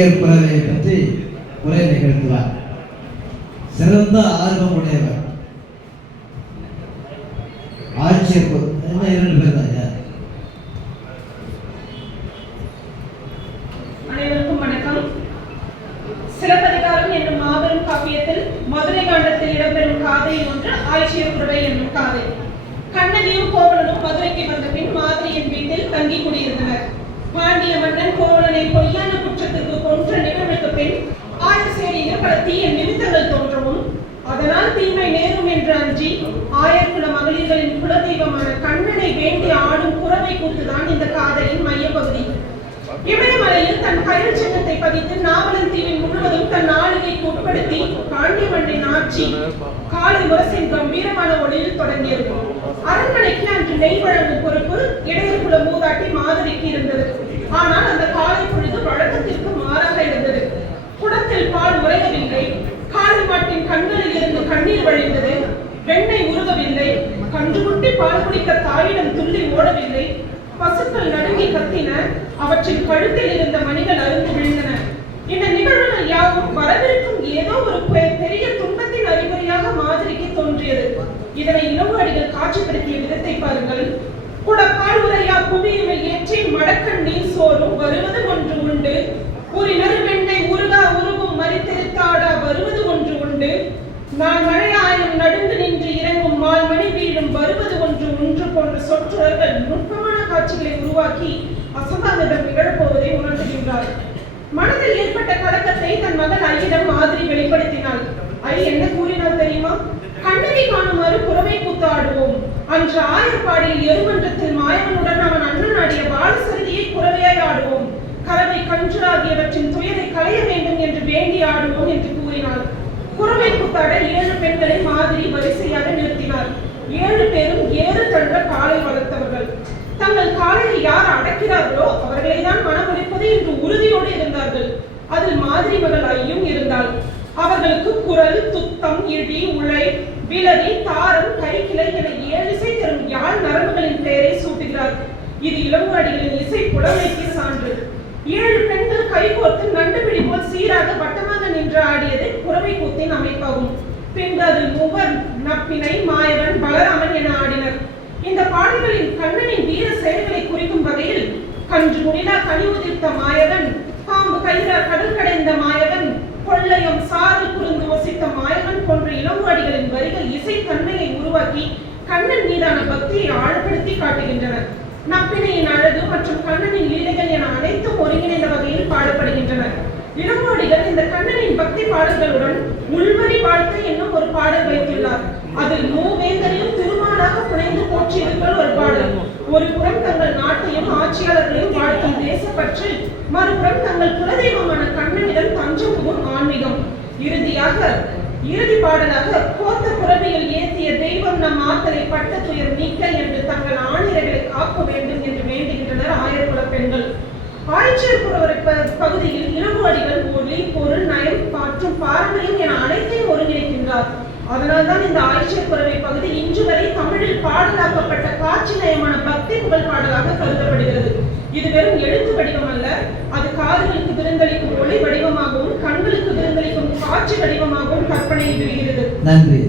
ஏற்பதை பற்றி உரை நிகழ்த்துவார். சிறந்த ஆர்வம் உடையவர் ஆட்சியர் இரண்டு பேர் தான் அனைவருக்கும் வணக்கம். சிலப்பதிகாரம் என்னும் மாபெரும் காப்பியத்தில் மதுரை காண்டத்தில் இடம்பெறும் காதை ஒன்று ஆட்சியர் குறவை என்னும் காதை. கண்ணனியும் கோவலனும் மதுரைக்கு வந்த பின் மாதிரியின் வீட்டில் தங்கி குடியிருந்தனர். பாண்டிய மன்னன் கோவலன் என்று அஞ்சி ஆயர்குல மகளிர்களின் குலதெய்வமான கண்ணனை வேண்டி ஆடும் குறவை கூத்துதான் இந்த காதலின் மையப்பகுதி. இமயமலையில் தன் கயல் சின்னத்தை பதித்து நாவலன் தீவின் முழுவதும் தன் ஆளுகைக்கு உட்படுத்தி பாண்டிய மண்ணின் ஆட்சி காலை முரசின் கம்பீரமான ஒளியில் தொடங்கியது. அரண்மனைக்கு அன்று நெய் வழங்கும் பொறுப்பு இடையர்குல மூதாட்டி மாதிரிக்கு இருந்தது. ஆனால் வெண்ணெய் உருகவில்லை கன்றுகுட்டி பால் குடிக்க தாயிடம் துள்ளி ஓடவில்லை. பசுக்கள் நடுங்கி கத்தின. அவற்றின் கழுத்தில் இருந்த மணிகள் அருந்து விழுந்தன. இந்த நிகழ்வுகள் யாவும் வரவிருக்கும் ஏதோ ஒரு பெரிய துன்பத்தின் அறிகுறியாக மாதிரிக்கு தோன்றியது. இதனை இளவாடிகள் காட்சிப்படுத்திய விதத்தை பாருங்கள். கூட பால் உரையா புவியுமில் ஏற்றி மடக்கண் நீர் சோறும் வருவது காட்சிகளை உருவாக்கி அசம்பாவிதம் நிகழப்போவதை உணர்த்துகின்றார். மனதில் ஏற்பட்ட கலக்கத்தை தன் மகன் ஐயிடம் மாதிரி வெளிப்படுத்தினாள். ஐ என்ன கூறினார் தெரியுமா? கண்ணனை காணுமாறு புறவை கூத்து ஆடுவோம் அன்று ஆயர்பாடியில் எருமன்றத்தில் மாயவனுடன் அவன் அண்ணன் ஆடிய பாலசரதியை புறவையாய் ஆடுவோம். கலவை கன்று ஆகியவற்றின் துயரை களைய வேண்டும் என்று வேண்டி ஆடுவோம் என்று கூறினாள். குறவை கூத்தாட ஏழு பெண்களை மாதிரி வரிசையாக நிறுத்தினார். ஏழு பேரும் ஏறு தழுவ காலை வளர்த்தவர்கள். தங்கள் காலில் யார் அடக்கிறார்களோ அவர்களை தான் மனமுடிப்பது என்று உறுதியோடு இருந்தார்கள். அதில் மாதிரி இருந்தால் இருந்தாள். அவர்களுக்கு குரல் துத்தம் இடி உழை விலவி தாரம் கைக்கிளை என ஏழு இசை தரும் யாழ் நரம்புகளின் பெயரை சூட்டுகிறார். இது இளங்குவாடிகளின் இசை புலமைக்கு சான்று. ஏழு பெண்கள் கைகோர்த்து நண்டுபிடி போல் சீராக வட்டமாக நின்று ஆடியது குறவை கூத்தின் அமைப்பாகும். பின்பு அதில் மூவர் நப்பினை மாயவன் பலராமன் என ஆடினர். இந்த பாடல்களின் கண்ணனின் வீர செயல்களை குறிக்கும் வகையில் கன்று முடிலா கனி உதிர்த்த மாயவன் பாம்பு கயிறா கடல் கடைந்த மாயவன் கொள்ளையம் சாறு குறுந்து ஒசித்த மாயவன் போன்ற இளவாடிகளின் வரிகள் இசை தன்மையை உருவாக்கி கண்ணன் மீதான பக்தியை ஆழப்படுத்தி காட்டுகின்றன நப்பினையின் அழகு மற்றும் கண்ணனின் லீலைகள் என அனைத்தும் ஒருங்கிணைந்த வகையில் பாடப்படுகின்றன இளங்கோடிகள் இந்த கண்ணனின் பக்தி பாடல்களுடன் உள்வரி வாழ்க்கை என்னும் ஒரு பாடல் வைத்துள்ளார். அதில் மூவேந்தரையும் திரு திருமாலாக புனைந்து போற்றியிருக்கிற ஒரு பாடல். ஒரு புறம் தங்கள் நாட்டையும் ஆட்சியாளர்களையும் வாழ்த்தும் தேசப்பற்று மறுபுறம் தங்கள் குலதெய்வமான கண்ணனிடம் தஞ்சம் புகும் ஆன்மீகம். இறுதியாக இறுதி பாடலாக கோத்த புறவியில் ஏற்றிய தெய்வம் நம் ஆத்தலை பட்ட துயர் நீக்க என்று தங்கள் ஆணிரைகளை காக்க வேண்டும் என்று வேண்டுகின்றனர் ஆயர்குல பெண்கள். ஆய்ச்சியர் புறவரை ப- பகுதியில் இளங்குவாடிகள் மொழி பொருள் நயம் மற்றும் பாரம்பரியம் என அனைத்தையும் ஒருங்கிணைக்கின்றார் அதனால்தான் இந்த ஆய்ச்சியர் குரவை பகுதி இன்று வரை தமிழில் பாடலாக்கப்பட்ட காட்சி நயமான பக்தி புகழ் பாடலாக கருதப்படுகிறது. இது வெறும் எழுத்து வடிவம் அல்ல அது காதுகளுக்கு விருந்தளிக்கும் ஒளி வடிவமாகவும் கண்களுக்கு விருந்தளிக்கும் காட்சி வடிவமாகவும் கற்பனையில் விரிகிறது. நன்றி.